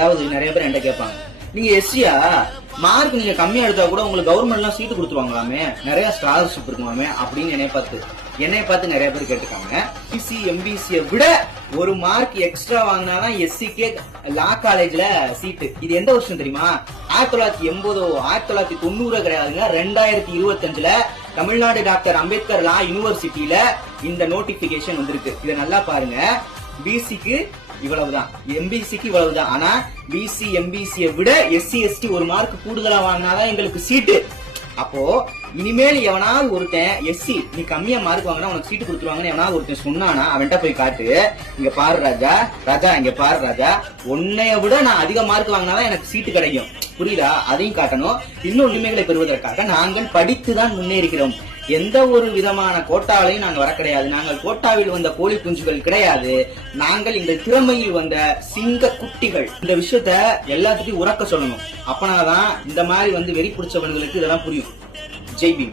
அதாவது நிறைய பேர் என்கிட்ட கேட்பாங்க. நீங்க எஸ்சியா மார்க் நீங்க கம்மியா எடுத்தா கூட உங்களுக்கு கவர்மெண்ட்லாம் சீட்டு கொடுத்துருவாங்களாமே? நிறைய ஸ்காலர்ஷிப் இருக்குமாமே? அப்படின்னு என்னை பார்த்து என்னைய பார்த்து நிறைய பேர் கேட்டுக்காங்க பிசி எம்பிசியை விட ஒரு மார்க் எக்ஸ்ட்ரா வாங்கினாதான் எஸ்சிக்கே லா காலேஜ்ல சீட்டு. இது எந்த வருஷம் தெரியுமா? ஆயிரத்தி தொள்ளாயிரத்தி எண்பதோ ஆயிரத்தி தொள்ளாயிரத்தி தொண்ணூறு கிடையாதுங்க. ரெண்டாயிரத்தி இருபத்தஞ்சுல தமிழ்நாடு டாக்டர் அம்பேத்கர் லா யூனிவர்சிட்டியில இந்த நோட்டிபிகேஷன் வந்திருக்கு. இதை நல்லா பாருங்க. பிசிக்கு இவ்வளவுதான். எம்பிசிக்கு இவ்வளவுதான். ஆனா பிசி எம்பிசியை விட எஸ்சி எஸ்டி ஒரு மார்க் கூடுதலா வாங்கினாதான் எங்களுக்கு சீட்டு அப்போ இனிமேல் எவனாவது ஒருத்தன் எஸ்சி நீ கம்மியா மார்க் வாங்கினா உனக்கு சீட்டு கொடுத்துருவாங்கன்னு எவனாவது ஒருத்தன் சொன்னானா அவன்கிட்ட போய் காட்டு. இங்க பாரு ராஜா ராஜா இங்க பாரு ராஜா. உன்னைய விட நான் அதிக மார்க் வாங்கினாதான் எனக்கு சீட்டு கிடைக்கும். புரியுதா? அதையும் காட்டணும். இன்னும் உண்மைகளை பெறுவதற்காக நாங்கள் படித்துதான் முன்னேறுகிறோம் எந்த ஒரு விதமான கோட்டாவிலையும் நாங்கள் வர கிடையாது. நாங்கள் கோட்டாவில் வந்த கோழி குஞ்சுகள் கிடையாது. நாங்கள் இந்த திறமையில் வந்த சிங்க குட்டிகள். இந்த விஷயத்த எல்லாத்துக்கும் உறக்க சொல்லணும். அப்பனாதான் இந்த மாதிரி வந்து வெறி பிடிச்சவங்களுக்கு இதெல்லாம் புரியும். ஜெய்பி